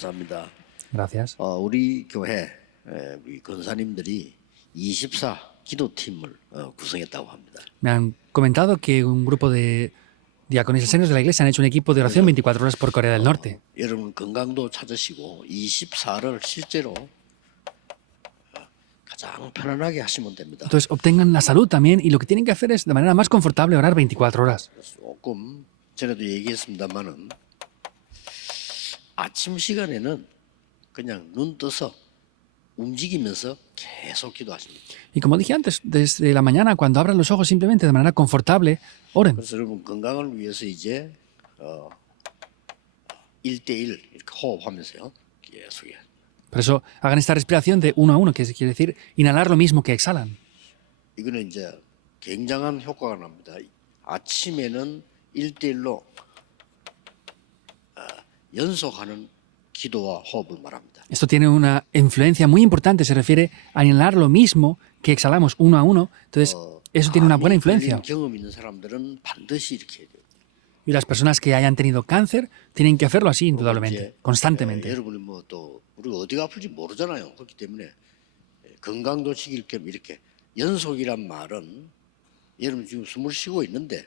감사합니다. Gracias. 우리 교회 우리 권사님들이 24 기도팀을 구성했다고 합니다. Me han comentado que un grupo de diáconos y ancianos de la iglesia han hecho un equipo de oración 24 horas por Corea del Norte. 여러분 건강도 찾으시고 24를 실제로 가장 편안하게 하시면 됩니다. Entonces obtengan la salud también y lo que tienen que hacer es de manera más confortable orar 24 horas. 조금 전에도 얘기했습니다만은 아침 시간에는 그냥 눈 떠서 움직이면서 계속 기도하십니다. Y como dije antes, desde la mañana cuando abran los ojos simplemente de manera confortable, oren. 그래서 여러분 건강을 위해서 이제 1대1 이렇게 호흡하면서요. 계속 해요. Por eso hagan esta respiración de uno a uno, que quiere decir inhalar lo mismo que exhalan. 이거는 이제 굉장한 효과가 납니다. 아침에는 1대1로 연속하는 기도와 호흡을 말합니다. Esto tiene una influencia muy importante, se refiere a inhalar lo mismo que exhalamos uno a uno. Entonces, eso tiene una buena influencia. 경험 있는 사람들은 반드시 이렇게 해야 돼요. Y las personas que hayan tenido cáncer tienen que hacerlo así, indudablemente, constantemente. 여러분이 뭐 또 우리가 어디가 아플지 모르잖아요. 그렇기 때문에 건강도 지킬 겸 이렇게 연속이란 말은 여러분 지금 숨을 쉬고 있는데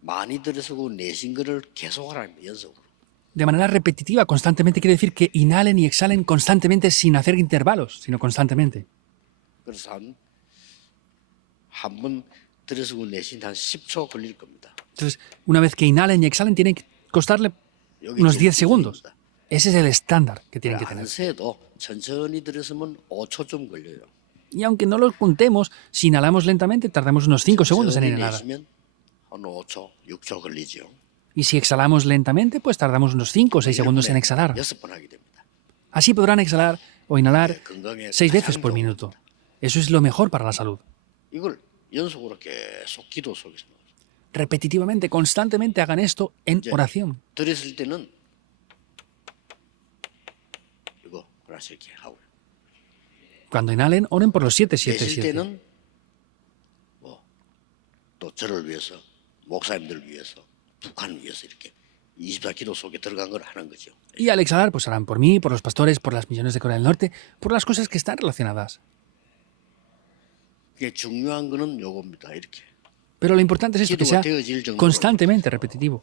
많이 들이쓰고 내쉰 거를 계속 하라는 거예요. 연속으로. De manera repetitiva, constantemente, quiere decir que inhalen y exhalen constantemente sin hacer intervalos, sino constantemente. 그래서 한번 들이쓰고 내쉰 한 10초 걸릴 겁니다. Entonces, una vez que inhalen y exhalen, tienen que costarle 여기 unos 지금 10 segundos. 기준입니다. Ese es el estándar que tienen que 안 tener. 세도 천천히 들이쓰면 5초쯤 걸려요. Y aunque no lo contemos, si inhalamos lentamente, tardamos unos 5 segundos en 천천히 inhalar. 내쉬면 한 5초, 6초 걸리죠. Y si exhalamos lentamente, pues tardamos unos 5 o 6 segundos en exhalar. 6번 하게 됩니다. Así podrán exhalar o inhalar 건강에 6 veces 가장 por 좋은 minuto. Eso es lo mejor para la salud. 이걸 연속으로 계속 기도 속에서 Repetitivamente, constantemente hagan esto en oración. 들였을 때는 이거 하나씩 이렇게 하고 Cuando inhalen, oren por los 7, 7, 내쉴 7. 때는 뭐 또 저를 위해서 목사님들을 위해서 북한을 위해서 이렇게 24 기도 속에 들어간 걸 하는 거죠. Y al exhalar, pues harán por mí, por los pastores, por las misiones de Corea del Norte, por las cosas que están relacionadas. 그게 중요한 거는 요겁니다. 이렇게 Pero lo importante es esto, que sea constantemente repetitivo.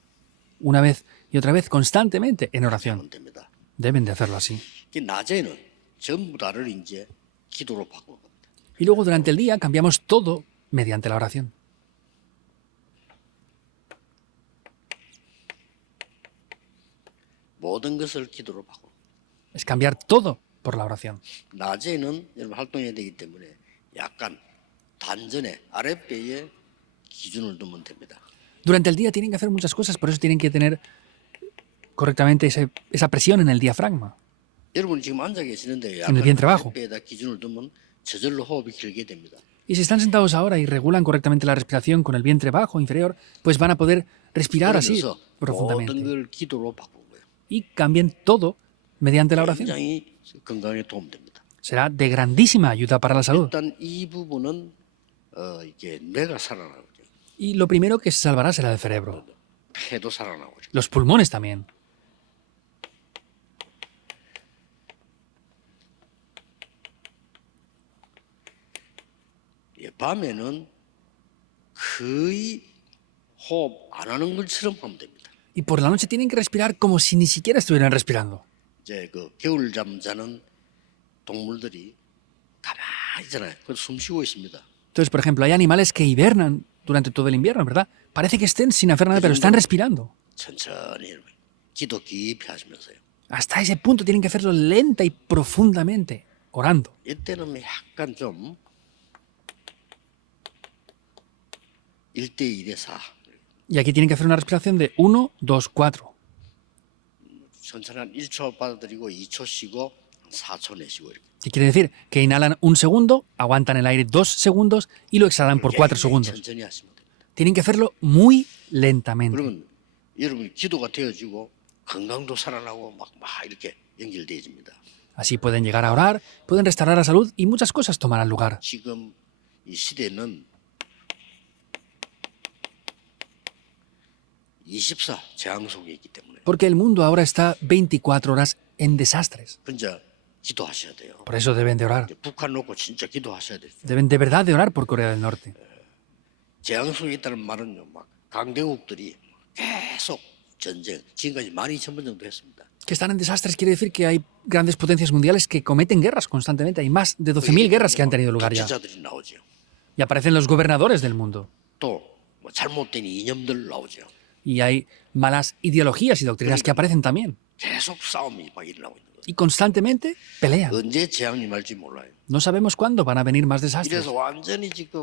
Una vez y otra vez, constantemente en oración. 하면 됩니다. Deben de hacerlo así. 그 낮에는 전부 다를 이제 기도로 바꾸는 겁니다. Y luego durante el día cambiamos todo mediante la oración. 모든 것을 기도로 바꾸는 겁니다. Es cambiar todo por la oración. 낮에는 여러분 활동해야 되기 때문에 약간 단전에 아랫배에 기준을 두면 됩니다. Durante el día tienen que hacer muchas cosas, por eso tienen que tener correctamente esa presión en el diafragma. 여러분 지금 앉아 계시는데 En el vientre bajo. 아랫배에다 기준을 두면 저절로 호흡이 길게 됩니다. Y si están sentados ahora y regulan correctamente la respiración con el vientre bajo o inferior, pues van a poder respirar así 그러면서 모든 profundamente. 걸 기도로 바꾸는 거예요. Y cambien todo mediante la oración. 굉장히 건강에 도움됩니다. Será de grandísima ayuda para la salud. 일단 이 부분은 이게 뇌가 살아나거든요. Y lo primero que se salvará será el cerebro. 폐도 살아나고 Los pulmones también. 밤에는 거의 호흡 안 하는 것처럼 하면 됩니다. Y por la noche tienen que respirar como si ni siquiera estuvieran respirando. 이제 그 겨울잠 자는 동물들이 가만히 있잖아요. 그래서 숨 쉬고 있습니다. Entonces, por ejemplo, hay animales que hibernan durante todo el invierno, ¿verdad? Parece que estén sin hacer nada, pero están respirando. 천천히 기도 깊이 하시면서요. Hasta ese punto tienen que hacerlo lenta y profundamente, orando. 이때는 약간 좀 1대 2대 4. Y aquí tienen que hacer una respiración de 1, 2, 4. 천천히 한 1초 받아들이고 2초 쉬고 4초 내쉬고 이렇게. ¿Qué quiere decir? Que inhalan 1 segundo, aguantan el aire 2 segundos y lo exhalan por 4 segundos. 천천히 하시면 됩니다. Tienen que hacerlo muy lentamente. 그러면 여러분 기도가 되어지고 건강도 살아나고 막 이렇게 연결되어집니다. Así pueden llegar a orar, pueden restaurar la salud y muchas cosas tomarán lugar. 지금 이 시대는 24 재앙 속에 있기 때문에 Porque el mundo ahora está 24 horas en desastres. 그러니까 기도하셔야 돼요. Por eso deben de orar. 북한 놓고 진짜 기도하셔야 돼요. Deben de verdad de orar por Corea del Norte. 재앙 속에 있다는 말은요, 막 강대국들이 계속 전쟁, 지금까지 12,000번 정도 했습니다. Que están en desastres quiere decir que hay grandes potencias mundiales que cometen guerras constantemente. Hay más de 12.000 guerras que han tenido lugar ya. 독재자들이 나오죠. Y aparecen los gobernadores del mundo. 또 뭐 잘못된 이념들 나오죠. Y hay malas ideologías y doctrinas que aparecen también. 계속 싸움이 막 일어나고 있는 거예요. Y constantemente pelean. 언제 재앙이 말지 몰라요. No sabemos cuándo van a venir más desastres. 이래서 완전히 지금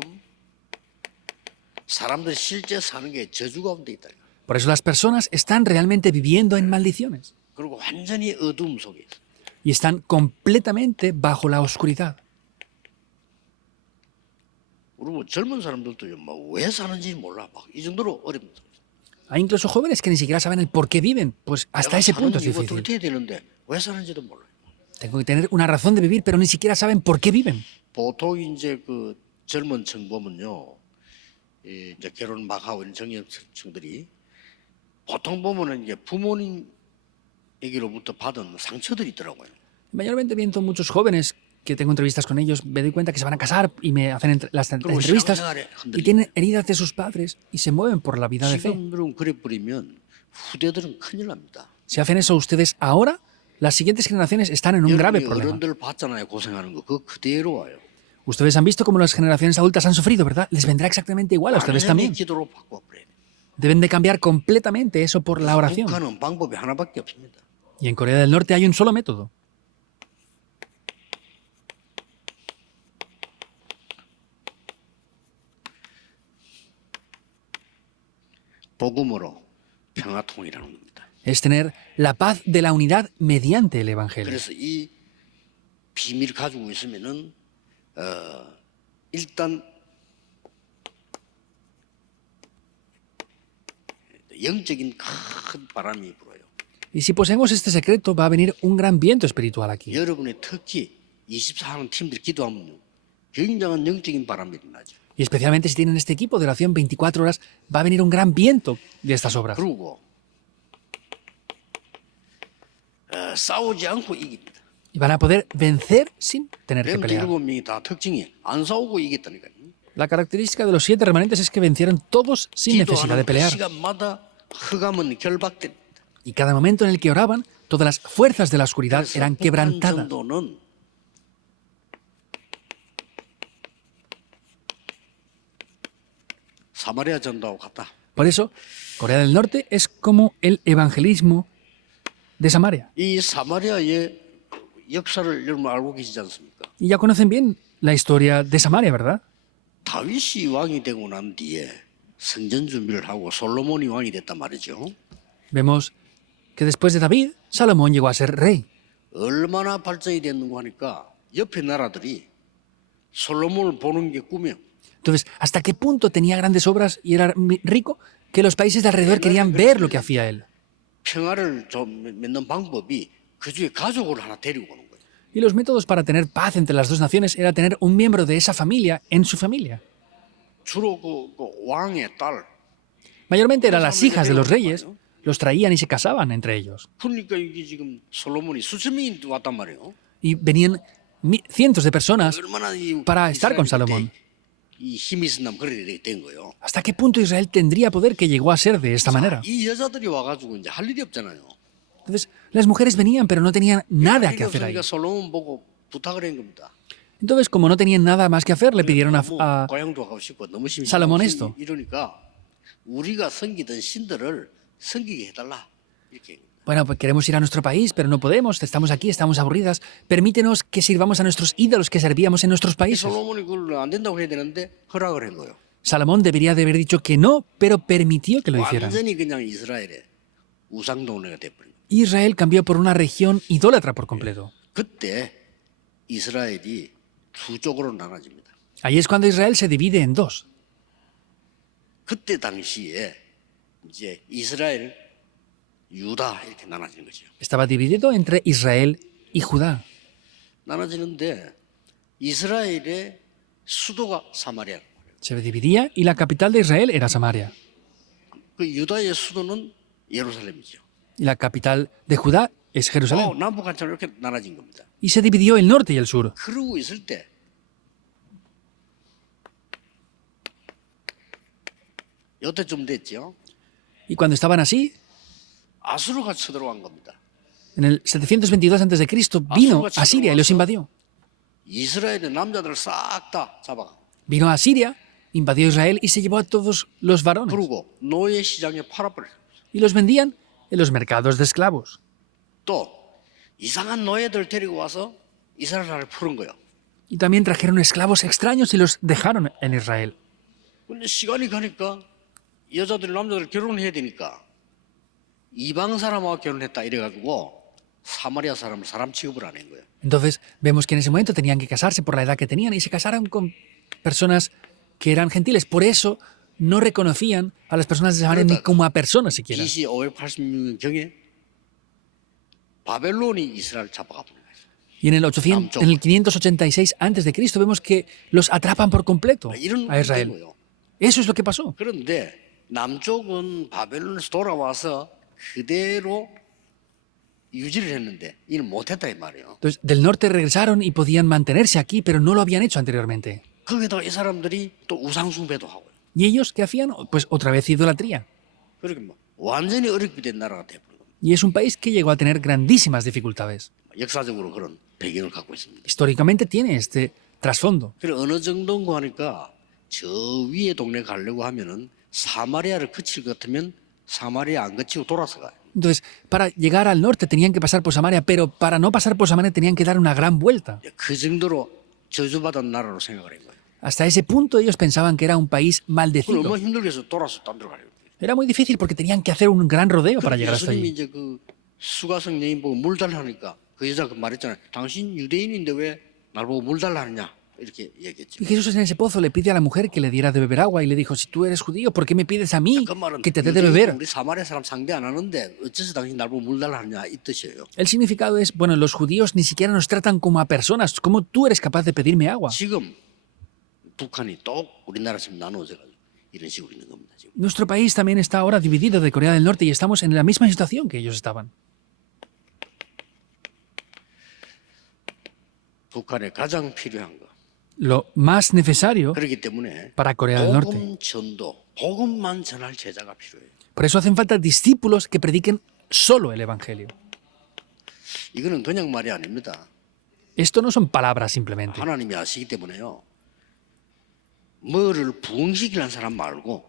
사람들이 실제 사는 게 저주 가운데 있다. Por eso las personas están realmente viviendo en maldiciones. 그리고 완전히 어둠 속에 있어. Y están completamente bajo la oscuridad. 그리고 젊은 사람들도 막왜 사는지 몰라. 막 이 정도로 어렵다. Hay incluso jóvenes que ni siquiera saben el por qué viven. Pues hasta ese punto es 이거 difícil. 들켜야 되는데 왜 사는지도 몰라요. Tengo que tener una razón de vivir, pero ni siquiera saben por qué viven. 보통 이제 그 젊은 층 보면요, 이제 결혼 막 하고 있는 청년층들이 보통 보면은 이제 부모님에게로부터 받은 상처들이 있더라고요. Mayormente viendo muchos jóvenes que tengo entrevistas con ellos, me doy cuenta que se van a casar y me hacen las entrevistas y tienen heridas de sus padres y se mueven por la vida de fe. 지금들은 그래 버리면 후대들은 큰일 납니다. Si hacen eso ustedes ahora, las siguientes generaciones están en un grave 여러분이 problema. 어른들 봤잖아요, 고생하는 거. 그거 그대로 와요. Ustedes han visto cómo las generaciones adultas han sufrido, ¿verdad? Les vendrá exactamente igual a ustedes 완전히 también. 기도로 바꿔버려요. Deben de cambiar completamente eso por la oración. 북한은 방법이 하나밖에 없습니다. Y en Corea del Norte hay un solo método. 복음으로 평화통일하는 겁니다. Es tener la paz de la unidad mediante el Evangelio. 그래서 이 비밀 가지고 있으면은 일단 영적인 큰 바람이 불어요. Y si poseemos este secreto, va a venir un gran viento espiritual aquí. 여러분의 특히 24하는 팀들이 기도하면 굉장한 영적인 바람이 일어나죠. Y especialmente si tienen este equipo de oración 24 horas, va a venir un gran viento de estas obras. 그리고 싸우지 않고 이깁니다. Y van a poder vencer sin tener que 렘드 pelear. 7명이 다 특징이 안 싸우고 이겼다니까요. La característica de los 7 remanentes es que vencieron todos sin necesidad de 기도하는 그 pelear. 시간마다 흑암은 결박됩니다. Y cada momento en el que oraban, todas las fuerzas de la oscuridad 그래서 eran 북한 quebrantadas. 정도는 사마리아 전도하고 같다. Por eso, Corea del Norte es como el evangelismo de Samaria. 이 사마리아의 역사를 여러분 알고 계시지 않습니까? Y ya conocen bien la historia de Samaria, ¿verdad? 다윗이 왕이 되고 난 뒤에 성전 준비를 하고 솔로몬이 왕이 됐단 말이죠. Vemos que después de David, Salomón llegó a ser rey. 얼마나 발전이 됐는고 하니까 옆에 나라들이 솔로몬을 보는 게 꿈이에요. Entonces, ¿hasta qué punto tenía grandes obras y era rico? Que los países de alrededor querían ver lo que hacía él. 평화를 좀 맺는 방법이 그 중에 가족을 하나 데리고 오는 거예요. Y los métodos para tener paz entre las dos naciones era tener un miembro de esa familia en su familia. 주로 그 왕의 딸. Mayormente eran las hijas de los reyes, los traían y se casaban entre ellos. 그러니까 이게 지금 솔로몬이 수천 명이 왔단 말이에요. Y venían cientos de personas 얼마나 이 para estar con Salomón. 이 힘이 있었나면 그래 된 거예요. ¿Hasta qué punto Israel tendría poder que llegó a ser de esta manera? 이 여자들이 와가지고 이제 할 일이 없잖아요. Entonces, las mujeres venían, pero no tenían nada que hacer ahí. 그러니까 솔로몬 보고 부탁을 한 겁니다. Entonces, como no tenían nada más que hacer, le pidieron a 고향도 가고 싶고 너무 심심하고 Salomón esto. 이러니까 우리가 섬기던 신들을 섬기게 해달라 이렇게. Bueno, pues queremos ir a nuestro país, pero no podemos, estamos aquí, estamos aburridas. Permítenos que sirvamos a nuestros ídolos que servíamos en nuestros países. 솔로몬이 그걸 안 된다고 해야 되는데 허락을 한 거예요. Salomón debería de haber dicho que no, pero permitió que lo hicieran. 완전히 그냥 이스라엘의 우상동네가 돼버린 거예요. Israel cambió por una región idólatra por completo. 그때 이스라엘이 두 쪽으로 나눠집니다. Ahí es cuando Israel se divide en dos. 그때 당시에 이제 이스라엘, 유다 이렇게 나눠지는 거죠. Estaba dividido entre Israel y Judá. 나눠지는데 이스라엘의 수도가 사마리아. Se dividía y la capital de Israel era Samaria. 그 유다의 수도는 예루살렘이죠. Y la capital de Judá es Jerusalén. 남북 한참 이렇게 나눠진 겁니다. Y se dividió el norte y el sur. 그러고 있을 때 여태쯤 됐죠. Y cuando estaban así, 아수르가 쳐들어간 겁니다. en el 722 a.C., vino a Siria y los invadió. 이스라엘의 남자들을 싹 다 잡아가. Vino a Siria, invadió Israel y se llevó a todos los varones. 그리고 노예 시장에 팔아버려. Y los vendían en los mercados de esclavos. 또 이상한 노예들 데리고 와서 이스라엘 나라를 푸는 거예요. Y también trajeron esclavos extraños y los dejaron en Israel. 근데 시간이 가니까 여자들 남자들 결혼해야 되니까 이방 사람하고 결혼했다 이래가지고 사마리아 사람을 사람 취급을 안 한 거예요. Entonces vemos que en ese momento tenían que casarse por la edad que tenían y se casaron con personas que eran gentiles. Por eso no reconocían a las personas de Samaria ni como a personas siquiera. BC 586년 경에 바벨론이 이스라엘 잡아가 버린 거예요. Y en el 586 a.C. vemos que los atrapan por completo 이런 a Israel. 거예요. Eso es lo que pasó. 그런데 남쪽은 바벨론에서 돌아와서 그대로 유지를 했는데 이는 못했다 이 말이에요. Entonces, del norte regresaron y podían mantenerse aquí, pero no lo habían hecho anteriormente. 거기다가 이 사람들이 또 우상숭배도 하고요. ¿Y ellos qué hacían? Pues otra vez idolatría. 그렇게 뭐 완전히 어렵게 된 나라가 돼버린 겁니다. Y es un país que llegó a tener grandísimas dificultades. 역사적으로 그런 배경을 갖고 있습니다. Históricamente tiene este trasfondo. 그래 어느 정도인가 하니까 저 위에 동네 가려고 하면은 사마리아를 거칠 것 같으면 사마리아 안 거치고 돌아서 가요. Entonces, para llegar al norte tenían que pasar por Samaria, pero para no pasar por Samaria tenían que dar una gran vuelta. 그 정도로 저주받은 나라로 생각을 한 거예요. Hasta ese punto ellos pensaban que era un país 그걸 maldecido. 얼마나 힘들게 해서 돌아서 딴 데로 가려고. Era muy difícil porque tenían que hacer un gran rodeo para llegar hasta 예수님이 allí. 이제 그 수가성 여인 보고 물 달라 하니까 그 여자가 말했잖아요. 당신 유대인인데 왜 날 보고 물 달라 하느냐 이렇게 얘기했죠. Y Jesús en ese pozo le pide a la mujer que le diera de beber agua y le dijo, si tú eres judío, ¿por qué me pides a mí 그 말은 que te dé de 유대인, beber? 우리 사마리아 사람 상대 안 하는데 어째서 당신 날 보고 물 달라 하느냐 이 뜻이에요. El significado es, bueno, los judíos ni siquiera nos tratan como a personas. ¿Cómo tú eres capaz de pedirme agua? 지금 북한이 또 우리나라처럼 나누어져 가지고 이런 식으로 있는 겁니다. 지금. Nuestro país también está ahora dividido de Corea del Norte y estamos en la misma situación que ellos estaban. 북한에 가장 필요한 거. Lo más necesario 그렇기 때문에 para Corea del Norte. 복음 전도, 복음만 전할 제자가 필요해요. Por eso hacen falta discípulos que prediquen solo el Evangelio. 이거는 그냥 말이 아닙니다. Esto no son palabras simplemente. 하나님이 아시기 때문에요. 뭐를 부흥시키는 사람 말고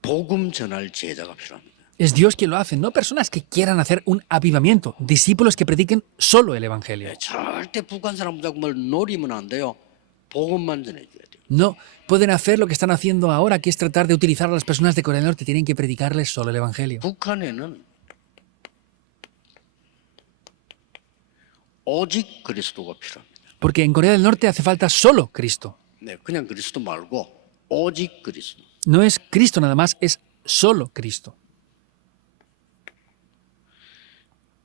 복음 전할 제자가 필요합니다. Es Dios quien lo hace, no personas que quieran hacer un avivamiento, discípulos que prediquen solo el Evangelio. 절대 북한 사람 자꾸 뭘 노리면 안 돼요. 복음만 전해줘야 돼요. No pueden hacer lo que están haciendo ahora, que es tratar de utilizar a las personas de Corea del Norte, tienen que predicarles solo el Evangelio. 북한에는 오직 그리스도가 필요합니다. Porque en Corea del Norte hace falta solo Cristo. 네, 그냥 그리스도 말고 오직 그리스도. No es Cristo nada más, es solo Cristo.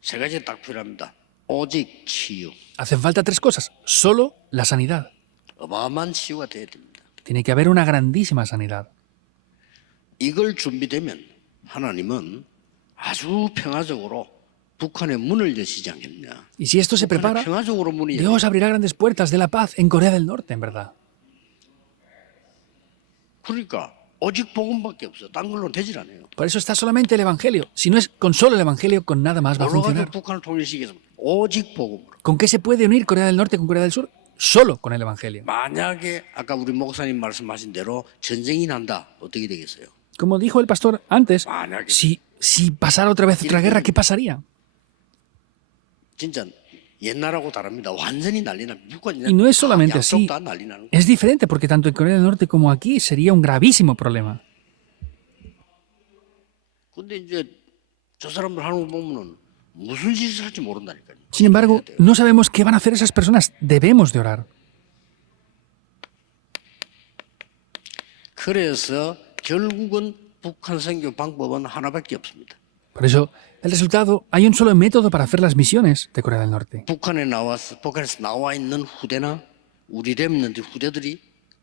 세 가지 딱 필요합니다. 오직 치유. Hacen falta tres cosas. Solo la sanidad. 어마어마한 치유가 돼야 됩니다. Tiene que haber una grandísima sanidad. 이걸 준비되면 하나님은 아주 평화적으로 북한의 문을 여시지 않겠냐. Y si esto se prepara, 평화적으로 문이 열려. Dios abrirá grandes puertas de la paz en Corea del Norte, en verdad. 그러니까 오직 복음밖에 없어. 딴 걸로 되질 않아요. Por eso está solamente el Evangelio. Si no es con solo el Evangelio, con nada más va a 여러 가지 funcionar. 북한을 통일시키기 위해서 오직 복음으로. ¿Con qué se puede unir Corea del Norte con Corea del Sur? Solo con el Evangelio. 만약에 아까 우리 목사님 말씀하신 대로 전쟁이 난다. 어떻게 되겠어요? Como dijo el pastor antes, 만약에 si pasara otra vez otra guerra, ¿qué pasaría? 진짜 옛날하고 다릅니다. 완전히 난리 나. 북한이 Y no es solamente 양쪽 así. 다 난리 나는 거예요. Es diferente porque tanto en Corea del Norte como aquí sería un gravísimo problema. 근데 이제 저 사람들 하는 거 보면은 무슨 짓을 할지 모른다니까요. Sin embargo, no sabemos qué van a hacer esas personas. Debemos de orar. 그래서 결국은 북한 선교 방법은 하나밖에 없습니다. Por eso, el resultado, hay un solo método para hacer las misiones de Corea del Norte. 북한에서 나와 있는 후대나 우리 렘넌트 후대들이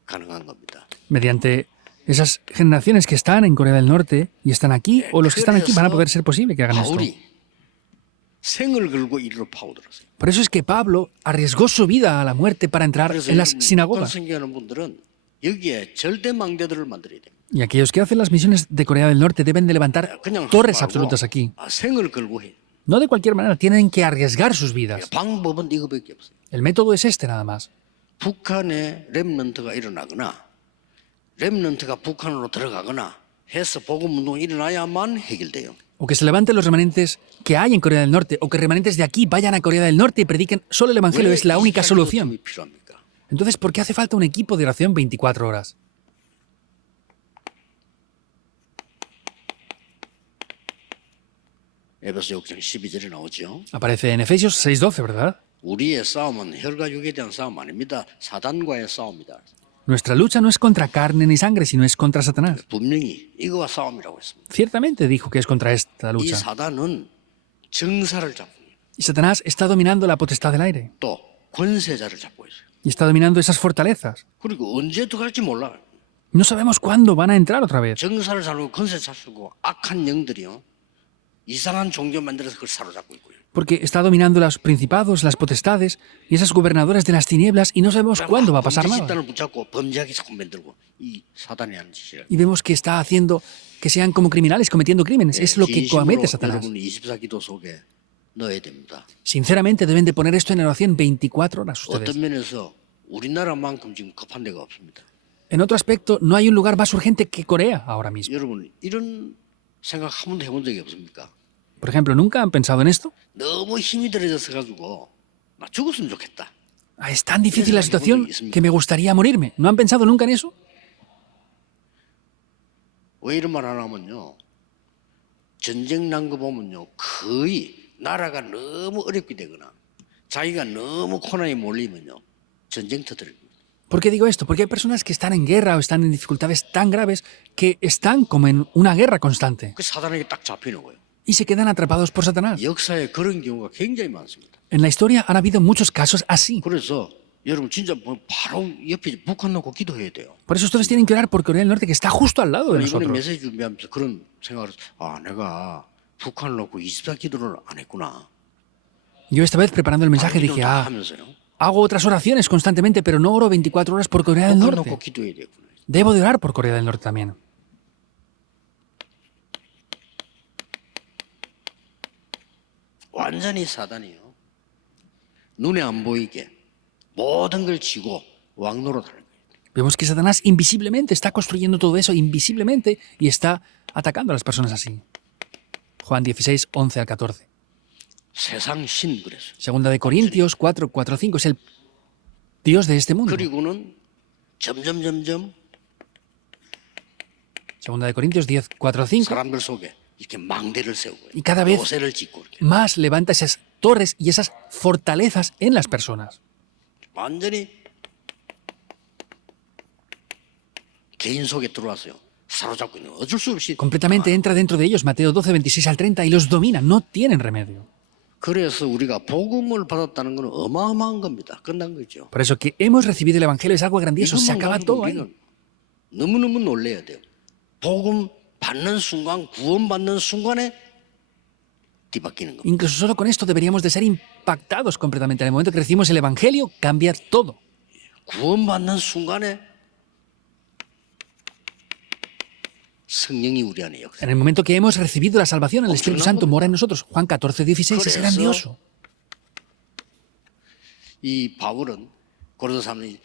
가능한 겁니다. Mediante esas generaciones que están en Corea del Norte y están aquí, o los que están aquí, van a poder ser posible que hagan esto. 바울이 생을 걸고 이리로 파고들었어요. Por eso es que Pablo arriesgó su vida a la muerte para entrar 그래서 en las 여러분, 북한 sinagogas. 선교하는 분들은 여기에 절대 망대들을 만들어야 됩니다. Y aquellos que hacen las misiones de Corea del Norte deben de levantar 그냥 torres 하지 말고, absolutas aquí. 생을 걸고 해. No de cualquier manera, tienen que arriesgar sus vidas. 방법은 이거밖에 없어요. El método es este nada más. 북한에 렘넌트가 일어나거나 렘넌트가 북한으로 들어가거나 해서 복음 운동이 일어나야만 해결돼요. O que se levanten los remanentes que hay en Corea del Norte, o que remanentes de aquí vayan a Corea del Norte y prediquen solo el Evangelio, es la única solución. 필요합니까? Entonces, ¿por qué hace falta un equipo de oración 24 horas? 에베소 6장 12절에 나오죠. Aparece en Efesios 6:12, ¿verdad? 우리의 싸움은 혈과 육에 대한 싸움 아닙니다. 사단과의 싸움이다. Nuestra lucha no es contra carne ni sangre, sino es contra Satanás. 분명히 이거와 싸움이라고 했습니다. Ciertamente dijo que es contra esta 이 lucha. 사단은 정사를 잡고 Y Satanás está dominando la potestad del aire. 또 권세자를 잡고 있어요. Y está dominando esas fortalezas. 그리고 언제 들어갈지 몰라. No sabemos cuándo van a entrar otra vez. 정사를 잡고 권세 잡고 악한 영들이요. 이상한 종교 만들어서 그걸 사로잡고 있고요. Porque está dominando los principados, las potestades y esas gobernadoras de las tinieblas y no sabemos cuándo va a pasar 범죄 nada. 집단을 붙잡고 범죄하게 자꾸 만들고 이 사단이 하는 짓이라. Y vemos que está haciendo que sean como criminales cometiendo crímenes. Es lo que comete Satanás. 여러분 24기도 속에 넣어야 됩니다. Sinceramente deben de poner esto en oración 24 horas ustedes. 어떤 면에서 우리나라만큼 지금 급한 데가 없습니다. En otro aspecto, no hay un lugar más urgente que Corea ahora mismo. 여러분 이런 생각 한 번도 해본 적이 없습니까? Por ejemplo, ¿nunca han pensado en esto? 너무 힘이 들어져서 가지고 나 죽었으면 좋겠다. Ah, es tan difícil la situación que me gustaría morirme. ¿No han pensado nunca en eso? 왜 이런 말 하냐면요. 전쟁 난 거 보면요. 거의 나라가 너무 어렵게 되거나 자기가 너무 고난에 몰리면요. 전쟁 터뜨립니다. ¿Por qué digo esto? Porque hay personas que están en guerra o están en dificultades tan graves que están como en una guerra constante 그 사단에게 딱 잡히는 거예요. y se quedan atrapados por Satanás. 역사에 그런 경우가 굉장히 많습니다. En la historia han habido muchos casos así. 그래서 여러분 진짜 뭐 바로 옆에 북한 놓고 기도해야 돼요. Por eso ustedes tienen que orar por Corea del Norte, que está justo al lado de 이번에 nosotros. 메시지 준비하면서 그런 생각을 했어요. 아 내가 북한을 놓고 24 기도를 안 했구나. Yo esta vez preparando el mensaje 기도 dije, 다 ah, 하면서요. hago otras oraciones constantemente, pero no oro 24 horas por Corea del 북한 놓고 Norte. 기도해야 되구나. Debo de orar por Corea del Norte también. 완전히 사단이요. 눈에 안 보이게 모든 걸 쥐고 왕노릇하는 거예요. Vemos que Satanás invisiblemente está construyendo todo eso, invisiblemente, y está atacando a las personas así. Juan 16, 11 al 14. 세상 신 그랬어요. Segunda de Corintios 4, 4, 5. Es el Dios de este mundo. 그리고는 점점 Segunda de Corintios 10, 4, 5. 사람들 속에 이렇게 망대를 세우고 Y cada vez 요새를 짓고 이렇게 más levanta esas torres y esas fortalezas en las personas. 완전히 개인 속에 들어와서요. 사로잡고 있는 거. 어쩔 수 없이. Completamente entra dentro de ellos, Mateo 12, 26 al 30, y los domina. No tienen remedio. 그래서 우리가 복음을 받았다는 건 어마어마한 겁니다. 끝난 거죠. Por eso que hemos recibido el Evangelio es algo grandioso. Se 이것만 acaba 가지고 todo ahí. 우리는 너무너무 놀래야 돼요. 복음 받는 순간, 구원받는 순간에 뒤바뀌는 겁니다. Incluso solo con esto deberíamos de ser impactados completamente. En el momento que recibimos el Evangelio, cambia todo. 구원받는 순간에 성령이 우리 안에 역사. En el momento que hemos recibido la salvación, el Espíritu Santo mora en nosotros. Juan 14, 16 es grandioso. 이 바울은 고린도 사람이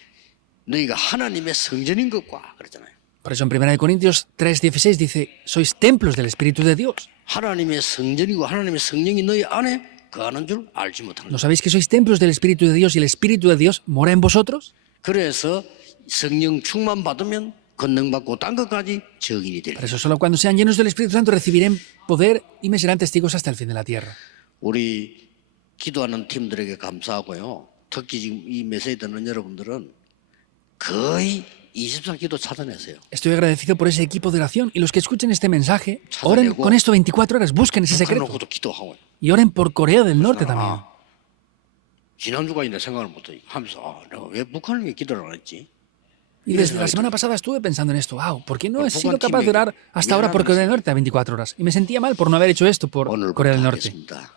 너희가 하나님의 성전인 것과 그러잖아요. Por eso en 1 Corintios 3, 16 dice, sois templos del Espíritu de Dios. 하나님의 성전이고 하나님의 성령이 너희 안에 거하는 줄 알지 못하는 ¿No 거예요. sabéis que sois templos del Espíritu de Dios y el Espíritu de Dios mora en vosotros? 그래서 성령 충만 받으면 권능 받고 딴 것까지 증인이 될 Por 거예요. eso solo cuando sean llenos del Espíritu Santo recibirán poder y me serán testigos hasta el fin de la tierra. 우리 기도하는 팀들에게 감사하고요. 특히 지금 이 메시지 듣는 여러분들은 거의 24기도 찾아내세요. Estoy agradecido por ese equipo de oración y los que escuchen este mensaje, oren con esto 24 horas, busquen ese secreto 북한놓고도 기도하고 y oren por Corea del Norte también. 지난주까지 내 생각을 못해 하면서 내가 왜 북한을 위해 기도를 안 했지? Y desde la semana pasada estuve pensando en esto. Wow, ¿por qué no he sido capaz de orar hasta ahora por Corea del Norte a 24 horas? Y me sentía mal por no haber hecho esto por Corea del Norte.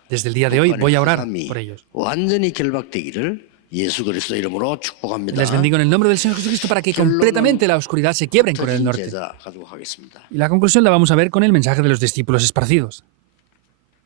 Desde el día de hoy voy a orar por ellos. 완전히 결박되기를 예수 그리스도 이름으로 축복합니다. Les bendigo en el nombre del Señor Jesucristo para que completamente la oscuridad se quiebre en Corea del Norte. 제자 가지고 가겠습니다. Y la conclusión la vamos a ver con el mensaje de los discípulos esparcidos.